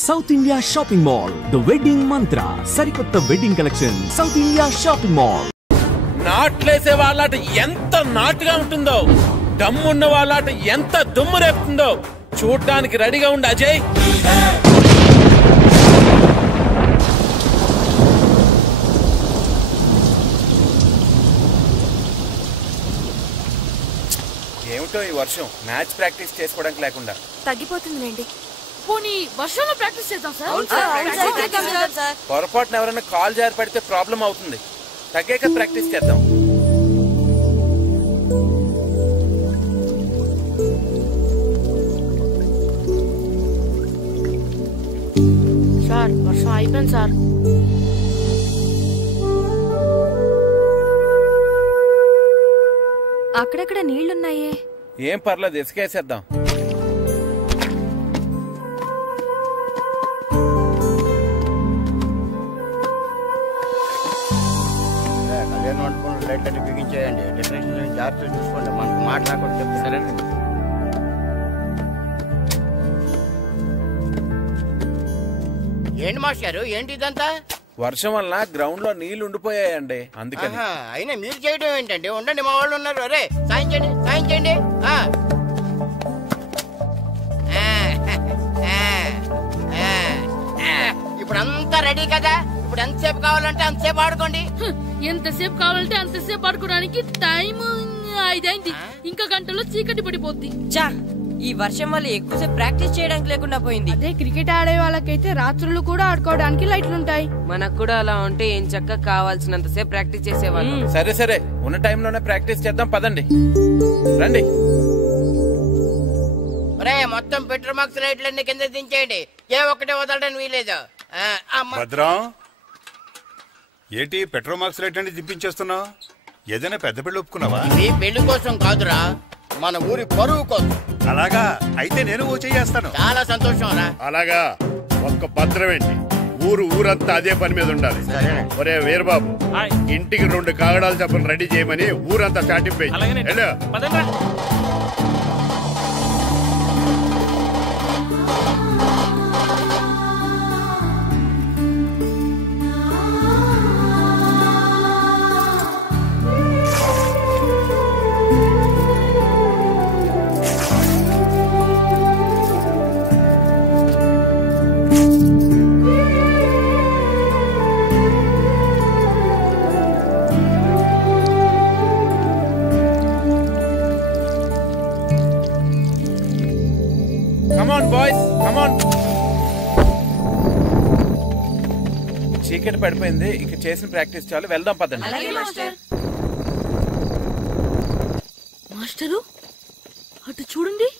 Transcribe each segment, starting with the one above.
South India shopping mall the wedding Mantra సరికొత్త wedding collection South India shopping mall. నాట్లేసే వాళ్ళట ఎంత నాటుగా ఉంటుందో, దమ్మున్న వాళ్ళట ఎంత దుమ్ము రేపుతుందో చూడటానికి రెడీగా ఉండి అజయ్. ఏమిటో ఈ వర్షం మ్యాచ్ ప్రాక్టీస్ చేసుకోవడానికి లేకుండా తగ్గిపోతుందిలేండి. పోనీ వర్షంలో ప్రాక్టీస్ చేద్దాం సార్. పొరపాటున ఎవరైనా కాల్ జారి పడితే ప్రాబ్లం అవుతుంది. తగ్గాక ప్రాక్టీస్ చేద్దాం. సార్ వర్షం అయిపోయింది సార్. అక్కడక్కడ నీళ్లున్నాయే. ఏం పర్లేదు, ఇసుకేసేద్దాం. కళ్యాణ మండపం లైట్ అన్ని బిగించేయండి. డెకరేషన్ జాగ్రత్తగా చూసుకోండి. మనకు మాట్లాడకుండా చెప్తాను. సరేనండి. ఏంటి మాస్టారు, ఏంటి ఇదంతా? వర్షం వల్ల గ్రౌండ్ లో నీళ్లు ఉండిపోయాయండి, అందుకని. అయినా మీరు చేయడం ఏంటండి? ఉండండి, మా వాళ్ళు ఉన్నారు. అరే సాయం చేయండి, సాయం చేయండి. ఇప్పుడు అంతా రెడీ కదా? ఇప్పుడు ఎంతసేపు కావాలంటే అంతసేపు ఆడుకోండి. ఎంతసేపు కావాలంటే అంతసేపు ఆడుకోవడానికి టైం 5 అయింది. ఇంకా గంటలో చీకటి పడిపోద్ది. చా, ఈ వర్షం వల్ల ఎక్కువసేపు ప్రాక్టీస్ చేయడానికి లేకుండా పోయింది. అదే క్రికెట్ ఆడే వాళ్ళకైతే రాత్రులు కూడా ఆడుకోవడానికి లైట్లుంటాయి. మనకు కూడా అలా ఉంటే ఏం చక్క కావాల్సినంత సేపు ప్రాక్టీస్ చేసేవాళ్ళం. సరే సరే, ఉన్న టైంలోనే ప్రాక్టీస్ చేద్దాం, పదండి. రండి. మొత్తం పెట్రోల్ మార్క్స్ లైట్లన్నీ కింద దించేయండి. ఏ ఒక్కటే వదలడానికి వీలేదు. భద్రం, ఏంటి పెట్రోల్ మార్క్స్ లైట్ అంటే దింపించేస్తున్నావు? ఏదైనా పెద్ద పెళ్లి ఒప్పుకున్నావా? ఈ పెళ్లి కోసం కాదురా, మన ఊరి పరువు కోసం. అలాగా అయితే నేను ఓ చేస్తాను. చాలా సంతోషం రా. అలాగా ఒక్క భద్రమేంటి, ఊరంతా అదే పని మీద ఉండాలి. ఒరే వీరబాబు, ఇంటికి 2 కాగడాలు చెప్పని రెడీ చేయమని ఊరంతా చాటింపే. చీకటి పడిపోయింది, ఇక చేసిన ప్రాక్టీస్ చాలు, వెళ్దాం పదండి. మాస్టరు అటు చూడండి.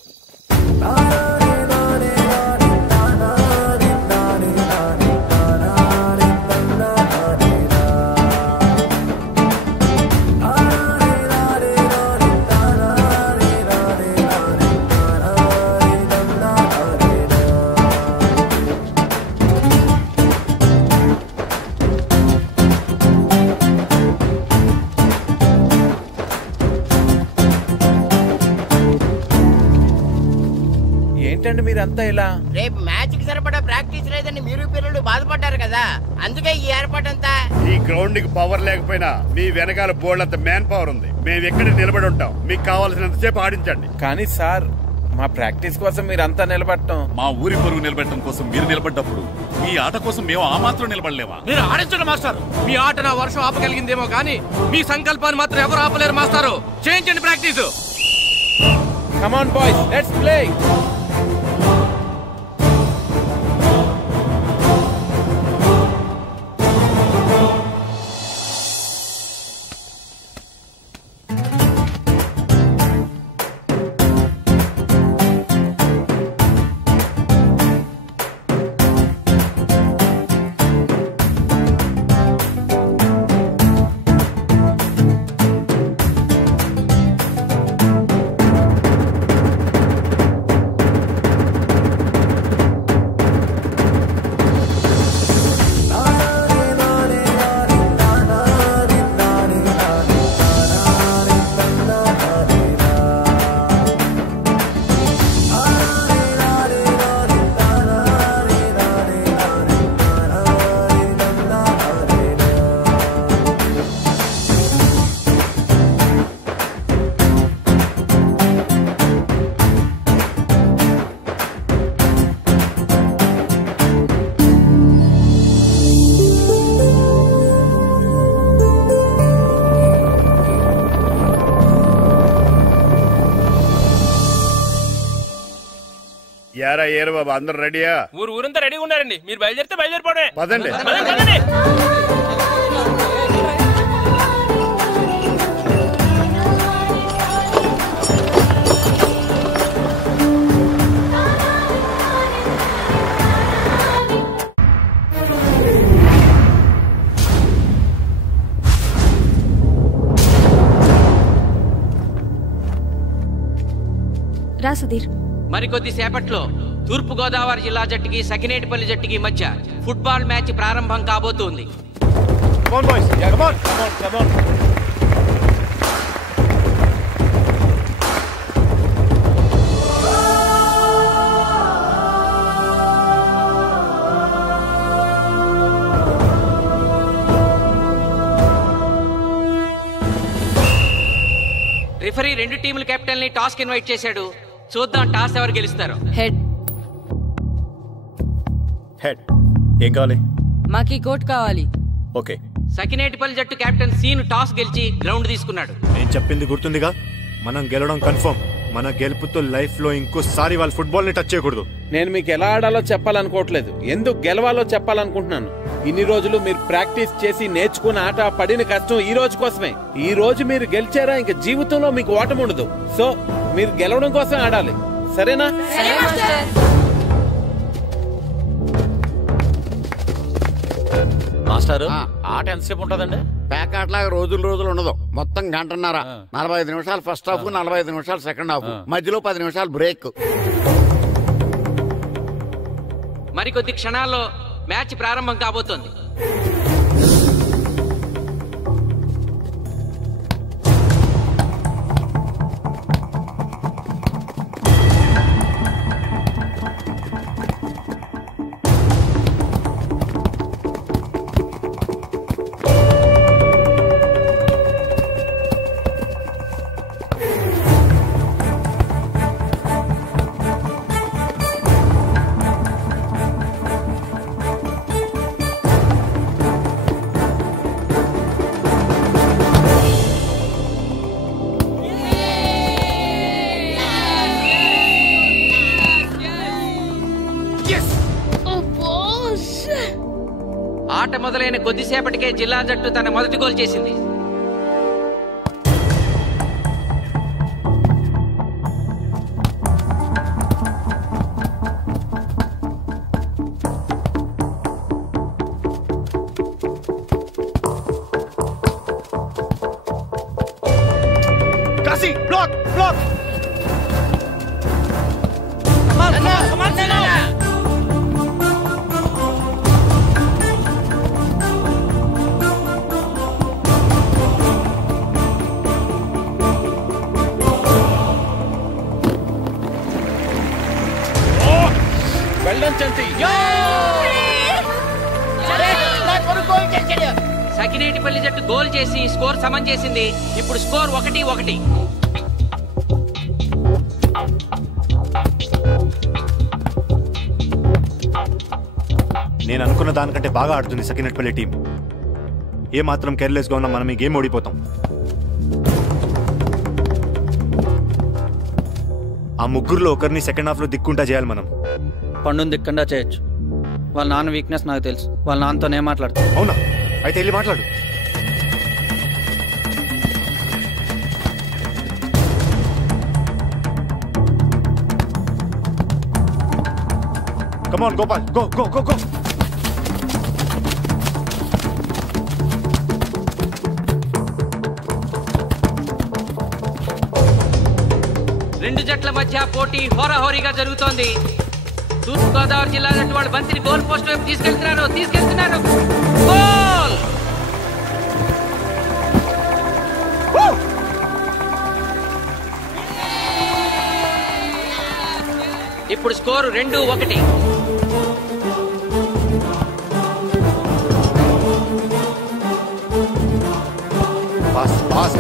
ఏంటండి మీరంతా ఇలా? రేపు మ్యాచ్ కి సరిపడా ప్రాక్టీస్ లేదని మీరు పిల్లలు బాధపడ్డారు కదా, అందుకే ఈ ఏర్పాటంతా. ఈ గ్రౌండ్ కి పవర్ లేకపోయినా మీ వెనకాల బోర్డు అంత మ్యాన్ పవర్ ఉంది. మేము ఎక్కడ నిలబడి ఉంటాం, మీకు కావాల్సినంత సేపు ఆడించండి. కానీ సార్, మా ప్రాక్టీస్ కోసం మీరంతా నిలబడటం, మా ఊరి పరువు నిలబెట్టడం కోసం మీరు నిలబడ్డప్పుడు మీ ఆట కోసం మేము ఆ మాత్రం నిలబడలేవా? మీరు ఆడించండి మాస్టర్. మీ ఆట నా వర్షం ఆపగలిగిందేమో కానీ మీ సంకల్పాన్ని మాత్రం ఎవరు ఆపలేరు మాస్టారు. చేయించండి practice. Come on boys, let's play. ఏరా ఏరు బాబు అందరు రెడీయా? ఊరంతా రెడీగా ఉన్నారండి. మీరు బయలుదేరితే బయలుదేరిపోవడమే. పదండి. రా సుధీర్. మరికొద్ది సేపట్లో తూర్పు గోదావరి జిల్లా జట్టుకి సకినేటిపల్లి జట్టుకి మధ్య ఫుట్బాల్ మ్యాచ్ ప్రారంభం కాబోతోంది. రిఫరీ రెండు టీముల కెప్టెన్ ని టాస్ కి ఇన్వైట్ చేశాడు. చూద్దాం టాస్ ఎవరు గెలుస్తారు. హెడ్. హెడ్. ఏం కావాలి? మాకి కోట్ కావాలి. ఓకే. సకినేటిపల్లి జట్టు కెప్టెన్ సీను టాస్ గెలిచి గ్రౌండ్ తీసుకున్నాడు. నేను చెప్పింది గుర్తుందిగా, మనం గెలవడం కన్ఫర్మ్. మన గెలుపుతో లైఫ్ లో ఇంకోసారి వాళ్ళ ఫుట్బాల్ ని టచ్ చేయకూడదు. నేను మీకు ఎలా ఆడాలో చెప్పాలనుకోవట్లేదు, ఎందుకు గెలవాలో చెప్పాలనుకుంటున్నాను. ఇన్ని రోజులు మీరు ప్రాక్టీస్ చేసి నేర్చుకున్న ఆట పడిన కష్టం ఈ రోజు కోసమే. ఈ రోజు మీరు గెలిచారా ఇంక జీవితంలో మీకు ఓటమి ఉండదు. సో మీరు గెలవడం కోసం ఆడాలి, సరేనా? మాస్టర్ ఆట ఎంతసేపు ఉంటదండి? పేకాట్లాగా రోజులు ఉండదు, మొత్తం గంటన్నర. 45 నిమిషాలు ఫస్ట్ హాఫ్, 45 నిమిషాలు సెకండ్ హాఫ్, మధ్యలో 10 నిమిషాలు బ్రేక్. మరికొద్ది క్షణాల్లో మ్యాచ్ ప్రారంభం కాబోతోంది. ఆట మొదలైన కొద్దిసేపటికే జిల్లా జట్టు తన మొదటి గోల్ చేసింది. సకినేటిపల్లి జట్టు గోల్ చేసి స్కోర్ సమం చేసింది. ఇప్పుడు స్కోర్ 1-1. నేను అనుకున్న దానికంటే బాగా ఆడుతుంది సకినేటిపల్లి టీం. ఏ మాత్రం కేర్లెస్ గా ఉన్నా మనం ఈ గేమ్ ఓడిపోతాం. ఆ ముగ్గురులో ఒకరిని సెకండ్ హాఫ్ లో దిక్కుంటా చేయాలి మనం. పండుని దిక్కుండా చేయొచ్చు. వాళ్ళ నాన్న వీక్నెస్ నాకు తెలుసు. వాళ్ళ నాన్నతోనే మాట్లాడుతా. అవునా? అయితే వెళ్ళి మాట్లాడు. Come on, Gopal. Go. రెండు జట్ల మధ్య పోటీ హోరాహోరీగా జరుగుతోంది. తూర్పు గోదావరి జిల్లా జట్టు వాళ్ళు బంతిని గోల్ పోస్ట్ వైపు తీసుకెళ్తున్నారు. గోల్! ఇప్పుడు స్కోరు 2-1.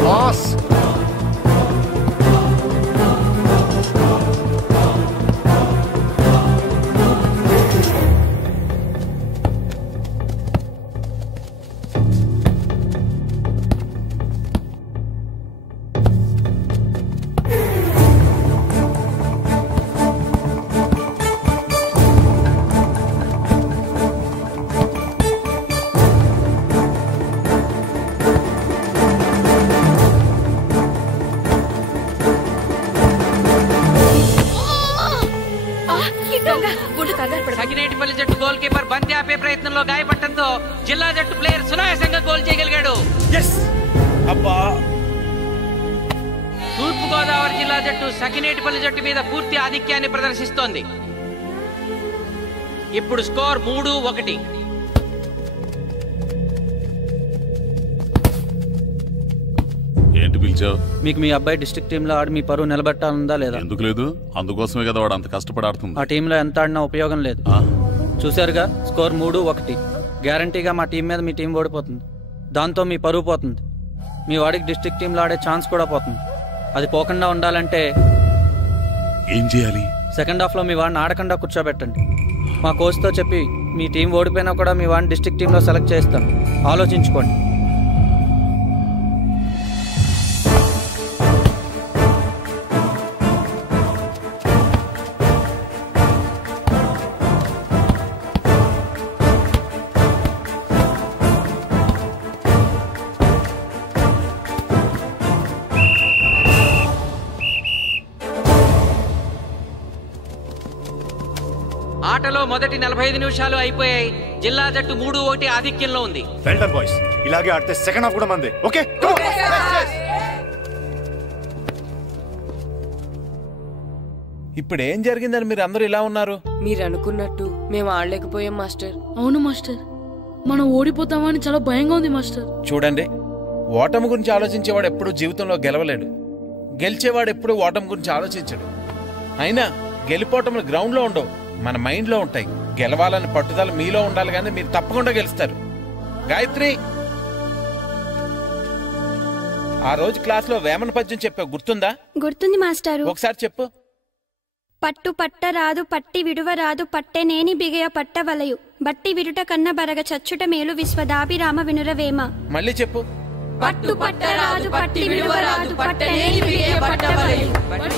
పాస్. గోల్ కీపర్ బంతి ఆపే ప్రయత్నంలో గాయపడటంతో జిల్లా జట్టు ప్లేయర్ సునాయాసంగా గోల్ చేయగలిగాడు. తూర్పు గోదావరి జిల్లా జట్టు సకినేటిపల్లి జట్టు మీద పూర్తి ఆధిక్యాన్ని ప్రదర్శిస్తోంది. ఇప్పుడు స్కోర్ 3-1. ఏంటి పిలిచావు? మీకు మీ అబ్బాయి డిస్ట్రిక్ట్ టీంలో ఆడి మీ పరువు నిలబెట్టాలందా లేదా? ఎందుకు లేదు? అందుకోసమే కదా వాడు అంత కష్టపడి ఆడుతుంది. ఆ టీంలో ఎంత ఆడినా ఉపయోగం లేదు. చూశారుగా, స్కోర్ 3-1. గ్యారంటీగా మా టీం మీద మీ టీం ఓడిపోతుంది. దాంతో మీ పరువు పోతుంది. మీ వాడికి డిస్ట్రిక్ట్ టీంలో ఆడే ఛాన్స్ కూడా పోతుంది. అది పోకుండా ఉండాలంటే ఏం చేయాలి? సెకండ్ హాఫ్లో మీ వాడిని ఆడకుండా కూర్చోబెట్టండి. మా కోచ్తో చెప్పి మీ టీం ఓడిపోయినా కూడా మీ వాడిని డిస్ట్రిక్ట్ టీంలో సెలెక్ట్ చేస్తాం. ఆలోచించుకోండి. ఆటలో మొదటి 45 నిమిషాలు అయిపోయాయి. జిల్లా జట్టు 3-1 ఆధిక్యంలో ఉంది. Well done boys. ఇలాగే ఆడితే సెకండ్ హాఫ్ కూడా మందే. ఓకే. ఇప్పుడు ఏం జరిగిందని మీరు అందరూ ఇలా ఉన్నారు? మీరు అనుకున్నట్టు మేము ఆడలేకపోయాం మాస్టర్. అవును మాస్టర్, మనం ఓడిపోతామని చాలా భయంగా ఉంది మాస్టర్. చూడండి, ఓటమి గురించి ఆలోచించేవాడు ఎప్పుడు జీవితంలో గెలవలేడు. గెలిచేవాడు ఎప్పుడు ఓటమి గురించి ఆలోచించడు. అయినా గెలిపోవటంలో గ్రౌండ్ లో ఉండవు, మన మైండ్ లో ఉంటాయి. గెలవాలని పట్టుదల మీలో ఉండాలి, కానీ మీరు తప్పకుండా గెలుస్తారు. గాయత్రి, ఆ రోజు క్లాస్ లో వేమన పద్యం చెప్పావు, గుర్తుందా? గుర్తుంది మాస్టారు. ఒకసారి చెప్పు. పట్టు పట్టరాదు పట్టి విడువరాదు పట్టెనేని బిగయ పట్టవలయు బట్టి విడుట కన్న బరగ చచ్చుట మేలు విశ్వదాభిరామ వినురవేమ. మళ్ళీ చెప్పు. పట్టు పట్టరాదు పట్టి విడువరాదు పట్టెనేని బిగయ పట్టవలయు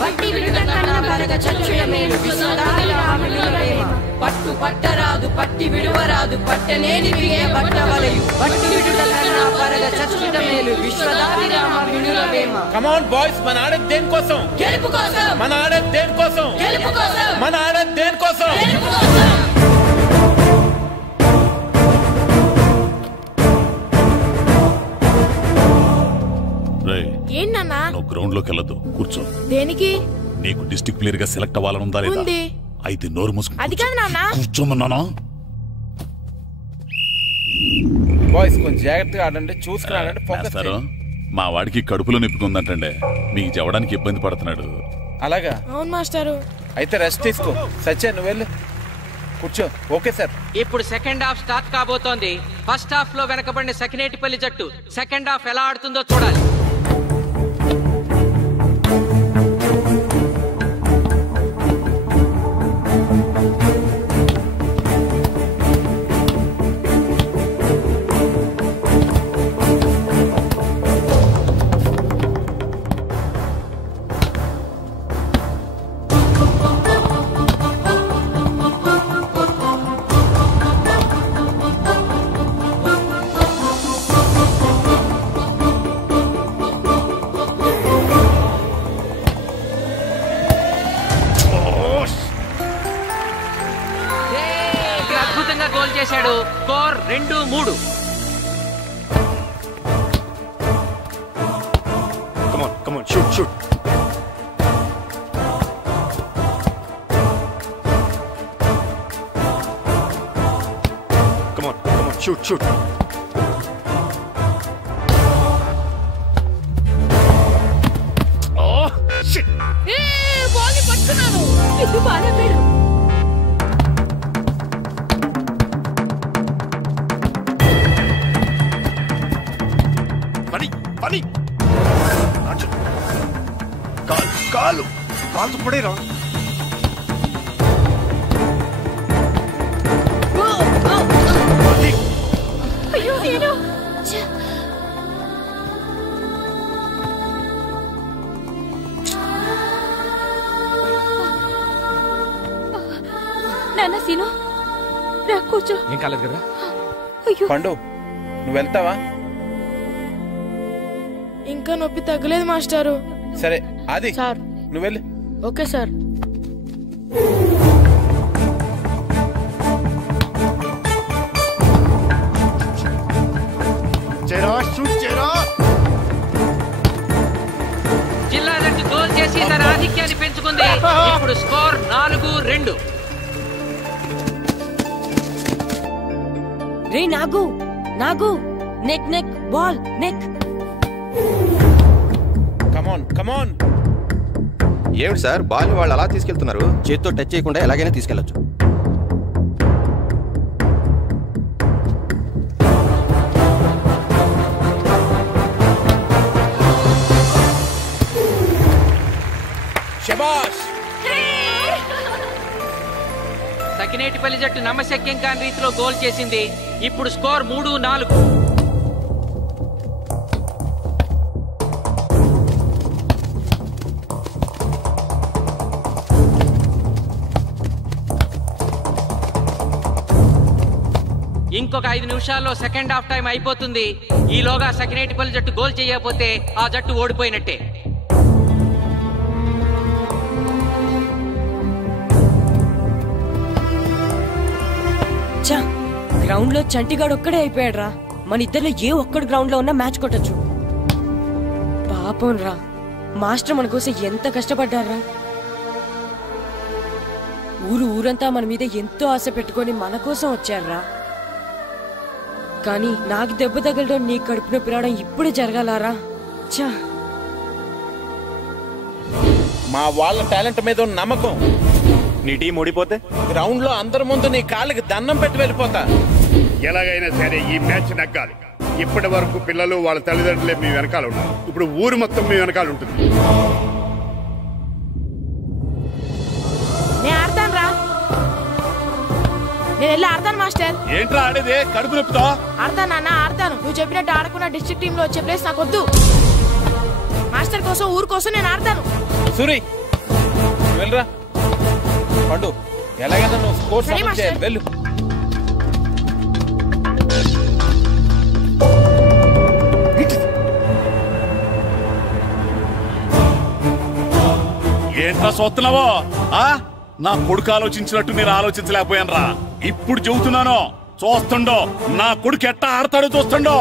బట్టి విడుట కన్న బరగ చచ్చుట మేలు విశ్వదాభిరామ వినురవేమ. పట్టు పట్టరాదు పట్టి విడువరాదు పట్టెనేని బిగయ పట్టవలయు బట్టి విడుట కన్న బరగ చచ్చుట మేలు విశ్వదాభిరామ వినురవేమ. కమ్ ఆన్ బాయ్స్, మన ఆడేది దేనికోసం? గెలుపు కోసం. మన ఆడేది దేనికోసం? గెలుపు కోసం. మన ఆడేది దేనికోసం? గెలుపు కోసం. ఏంటన్నా? నువ్వు గ్రౌండ్ లోకి వెళ్ళదు, కూర్చో. దేనికి? నీకు డిస్ట్రిక్ట్ ప్లేయర్ గా సెలెక్ట్ అవ్వాలనుందా లేదా? ఉంది. అయితే నోరు మూసుకుని అది కాదు నాన్న. కూర్చోమన్నానా? బాయ్స్ కొంచెం జాగ్రత్తగా ఆడండి, చూసుకుని ఆడండి, ఫోకస్ చేయండి. మా వాడికి కడుపులో నొప్పుకుందంటండే, మీకు చెప్పడానికి ఇబ్బంది పడుతున్నాడు. అలాగా? అవును మాస్టారు. అయితే రెస్ట్ తీసుకో. సత్య, నువ్వు వెళ్ళు, కూర్చో. Okay sir. ఇప్పుడు సెకండ్ హాఫ్ స్టార్ట్ కాబోతోంది. ఫస్ట్ హాఫ్ లో వెనకబడిన సకినేటిపల్లి జట్టు సెకండ్ హాఫ్ ఎలా ఆడుతుందో చూడాలి. అద్భుతంగా గోల్ చేశాడు. Score 2-3. Come on, shoot. Come on, shoot. Oh, shit. Ball పట్టుకున్నాను. ఇది బాగా పెడు. పని కాలు పడేరా. అయ్యో నేను నాన్న సీను రా కూర్చో. ఏం కాలేదు కదా? పండు, నువ్వు వెళ్తావా? ఇంకా నొప్పి తగ్గలేదు మాస్టారు. సరే ఆది సార్, నువ్వు వెళ్ళు. Okay sir. ఇప్పుడు స్కోర్ 4-2. రే నాగు నాగు, నెక్ నెక్ బాల్ నెక్. కమాన్ కమాన్. ఏమిటి సార్ బాల్ వాళ్ళు అలా తీసుకెళ్తున్నారు? చేతితో టచ్ చేయకుండా ఎలాగైనా తీసుకెళ్లొచ్చు. శబాష్. సకినేటిపల్లి జట్టు నమ్మశక్యం కాని రీతిలో గోల్ చేసింది. ఇప్పుడు స్కోర్ 3-4. ఇంకొక 5 నిమిషాల్లో సెకండ్ హాఫ్ టైం అయిపోతుంది. ఈలోగా సకినేటిపల్లి జట్టు గోల్ చేయకపోతే ఆ జట్టు ఓడిపోయినట్టే. గ్రౌండ్ లో చంటిగాడు ఒక్కడే అయిపోయాడు రా. మన ఇద్దరిలో ఏ ఒక్కడు గ్రౌండ్ లో ఉన్నా మ్యాచ్ కొట్టచ్చు. పాపం రా, మాస్టర్ మన కోసం ఎంత కష్టపడ్డారా. ఊరంతా మన మీద ఎంతో ఆశ పెట్టుకొని మన కోసం వచ్చారా. కానీ నాకు దెబ్బ తగలడం, నీ కడుపు నొప్పి రావడం ఇప్పుడే జరగాలారా. చా, మా వాళ్ళ టాలెంట్ మీద ఉన్న నమ్మకం. నీ టీం ఓడిపోతే గ్రౌండ్ లో అందరి ముందు నీ కాళ్ళకి దండం పెట్టి వెళ్ళిపోతా. ఎలాగైనా సరే ఈ మ్యాచ్ నగ్గాలి. ఇప్పటి వరకు పిల్లలు వాళ్ళ తల్లిదండ్రులే మీ వెనకాల ఉన్నారు. ఇప్పుడు ఊరు మొత్తం మీ వెనకాల ఉంటుంది. నేను ఆడతాను రా, నేను వెళ్ళి ఆడతాను మాస్టర్. ఏంట్రా ఆడేది? కడుపు నొప్పితో ఆడతాను నాన్న, ఆడతాను. నువ్వు చెప్పినట్టు ఆడకుండా డిస్ట్రిక్ట్ టీమ్ లో వచ్చే ప్లేస్ నాకు వద్దు. మాస్టర్ కోసం, ఊరు కోసం నేను ఆడతాను. సూరి వెళ్ళరా. పండు ఎలాగైనా నువ్వు స్కోర్ సమన్ చేయాలి. వెళ్ళు. ఏంట్రా చూస్తున్నావో? నా కొడుకు ఆలోచించినట్టు నేను ఆలోచించలేకపోయాను రా. ఇప్పుడు చెబుతున్నాను, చూస్తుండో నా కొడుకు ఎట్టా ఆడతాడో చూస్తుండో.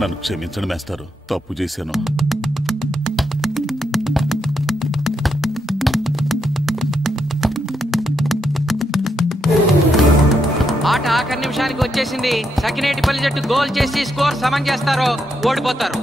నన్ను క్షమించండి మాస్టారు, తప్పు చేశాను. ఆట ఆఖరి నిమిషానికి వచ్చేసింది. సకినేటిపల్లి జట్టు గోల్ చేసి స్కోర్ సమం చేస్తారో ఓడిపోతారు.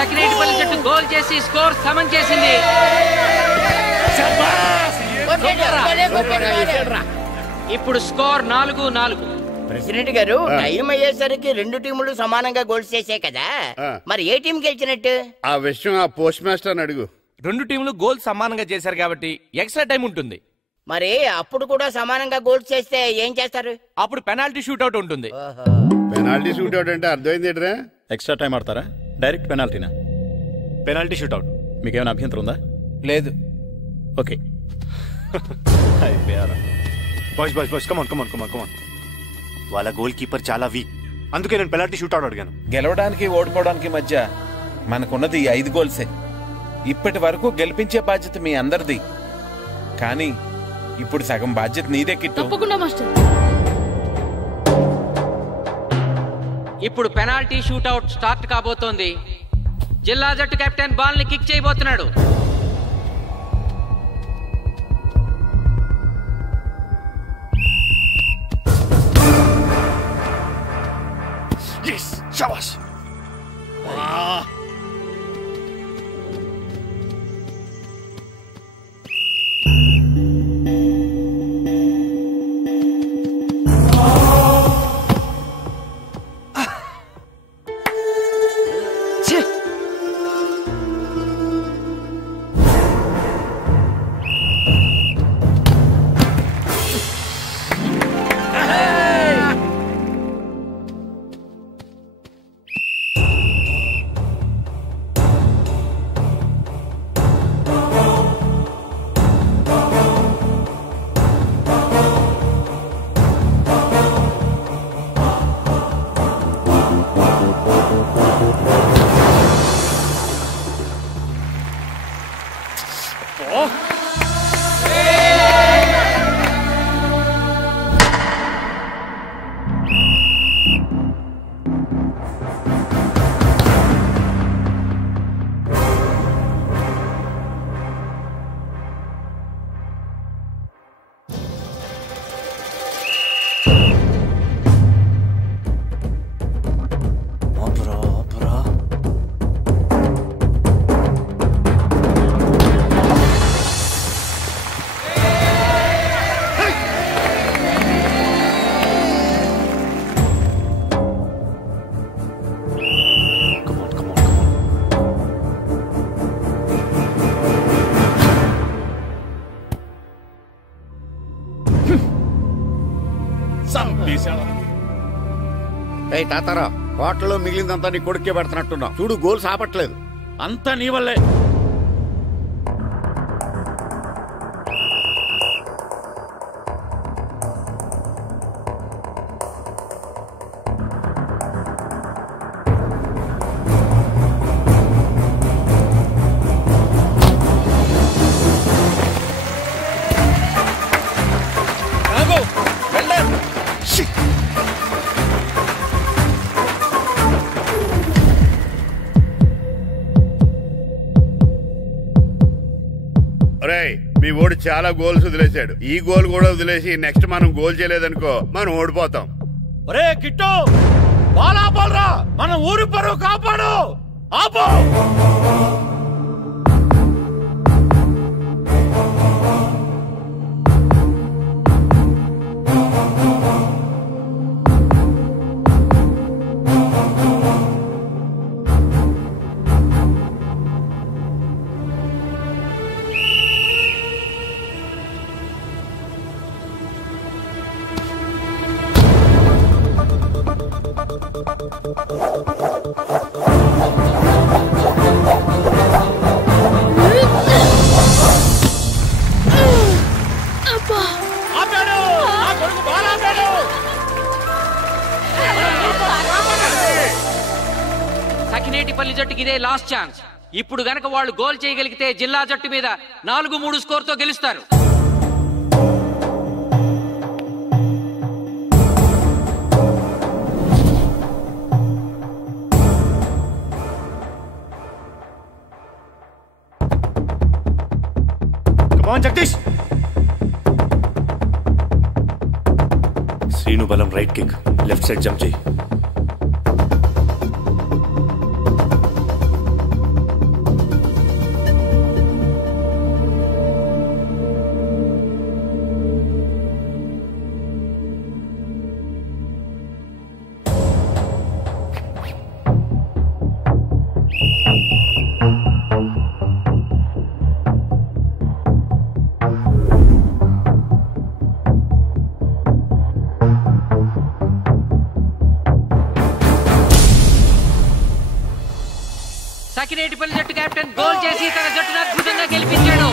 సకినేటిపల్లి జట్టు గోల్ చేసి స్కోర్ సమం చేసింది. ఇప్పుడు స్కోర్ 4-4. ప్రెసిడెంట్ గారు, టైం అయ్యేసరికి రెండు టీములు సమానంగా గోల్స్ చేసాయి కదా, మరి ఏ టీం గెలిచినట్టు? ఆ విషయం ఆ పోస్ట్ మాస్టర్ అడుగు. రెండు టీంలు గోల్ సమానంగా చేశారు కాబట్టి ఎక్స్ట్రా టైం ఉంటుంది. మరి అప్పుడు కూడా సమానంగా గోల్స్ చేస్తే ఏం చేస్తారు? అప్పుడు పెనాల్టీ షూట్అవుట్ ఉంటుంది. పెనాల్టీ షూట్అవుట్ అంటే అర్థమైంది ఏంట్రా? ఎక్స్ట్రా టైం ఆడతారా? డైరెక్ట్ పెనాల్టీనా? Penalty shootout. మీకేమైనా అభ్యంతరం ఉందా? లేదు. Okay. Boys boys boys come on come on come on come on. వాళ్ళ గోల్ కీపర్ చాలా వీక్, అందుకే నేను పెనాల్టీ షూట్అవుట్ అడిగాను. గెలవడానికి ఓడిపోవడానికి మధ్య మనకున్నది 5 గోల్సే. ఇప్పటి వరకు గెలిపించే బాధ్యత మీ అందరిది. కానీ ఇప్పుడు సగం బాధ్యత నీదే కిట్టు. తప్పకుండా మాస్టర్. ఇప్పుడు పెనాల్టీ షూట్అవుట్ స్టార్ట్ కాబోతోంది. జిల్లా జట్టు కెప్టెన్ బాల్ ని కిక్ చేయబోతున్నాడు. చంపేశాడు. ఏయ్ తాతారా, హోటల్లో మిగిలిందంతా నీ కొడుకే పెడుతున్నట్టున్నావు. చూడు గోల్స్ ఆపట్లేదు. అంతా నీ వల్లే. మీ ఓడి చాలా గోల్స్ వదిలేశాడు. ఈ గోల్ కూడా వదిలేసి నెక్స్ట్ మనం గోల్ చేయలేదనుకో మనం ఓడిపోతాం. ఒరే కిట్టు, బాల్ ఆపాలరా, మన ఊరి పరువు కాపాడు. ఆపో. సకినేటిపల్లి జట్టుకి ఇదే లాస్ట్ ఛాన్స్. ఇప్పుడు గనక వాళ్ళు గోల్ చేయగలిగితే జిల్లా జట్టు మీద 4-3 స్కోర్తో గెలుస్తారు. జగదీష్, శ్రీను బలం right kick, left side jump చేయి. సకినేటిపల్లి జట్టు కెప్టెన్ గోల్ చేసి తన జట్టును అద్భుతంగా గెలిపించాడు.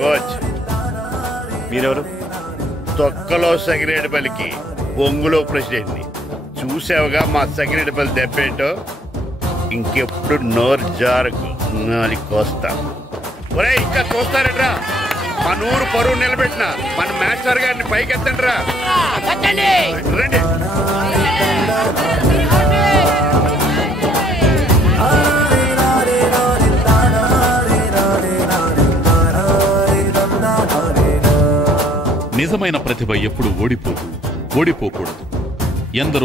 కోచ్, మీరెవరు? తొక్కలో సకినేటిపల్లికి బొంగులో ప్రెసిడెంట్ ని చూసావుగా. మా సకినేటిపల్లి దెబ్బేంటో. ఇంకెప్పుడు నోరు జారకు నాలికొస్తా. ఒరే ఇంకా చూస్తారట్రా, మన ఊరు పరువు నిలబెట్టిన మన మాస్టర్ గారిని పైకెత్తండి రా. రండి. నిజమైన ప్రతిభ ఎప్పుడు ఓడిపోదు, ఓడిపోకూడదు. ఎందరో